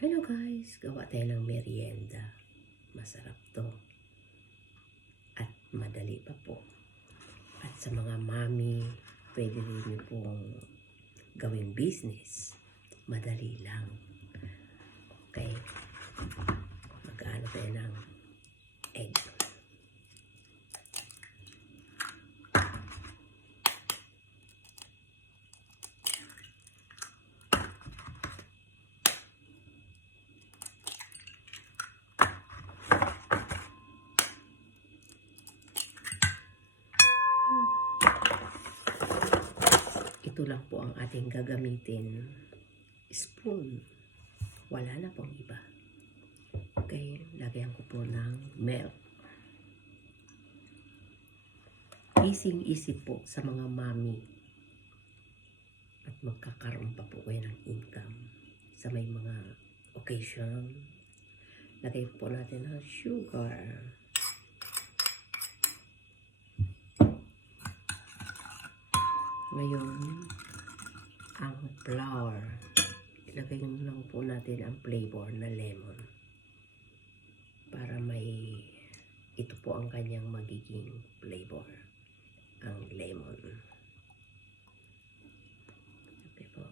Hello guys, gawa tayo ng merienda. Masarap to. At madali pa po. At sa mga mami, pwede rin nyo pong gawing business. Madali lang. Okay. Mag-ano tayo ng egg. Ito lang po ang ating gagamitin. Spoon. Wala na pong iba. Okay, lagyan ko po ng milk. Easy po sa mga mami. At magkakaroon pa po kayo ng income sa may mga occasion. Lagay po natin ang sugar. Ngayon, ang flour. Ilagay lang po natin ang flavor na lemon. Para may, ito po ang kanyang magiging flavor. Ang lemon. Okay po.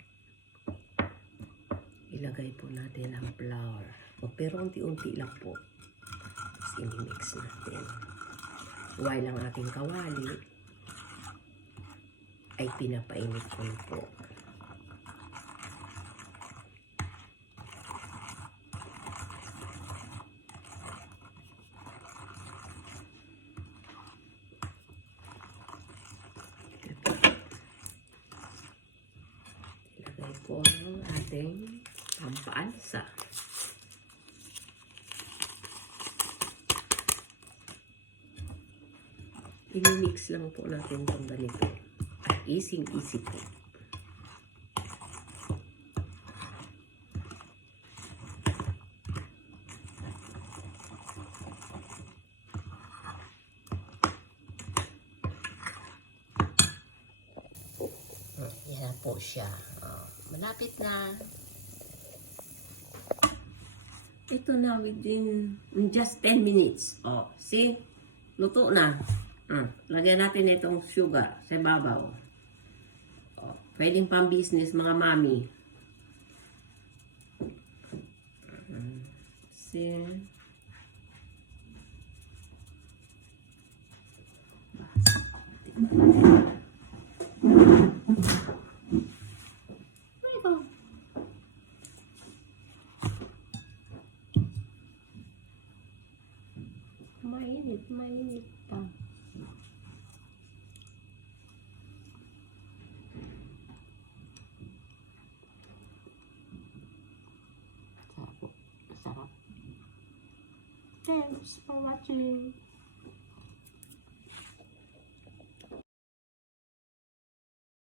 Ilagay po natin ang flour. Pero unti-unti lang po. Tapos i-mix natin. While ang ating kawali ay pinapainit ko na po. Ilagay ko ang ating pampaalsa. I-mix lang po natin itong ganito. Easy po. Yan po siya. Malapit na. Ito na within just 10 minutes. See? Luto na. Lagyan natin itong sugar sa babaw. Pwedeng pang business mga mami. See? Mainit pa. Sarap. Thanks for watching.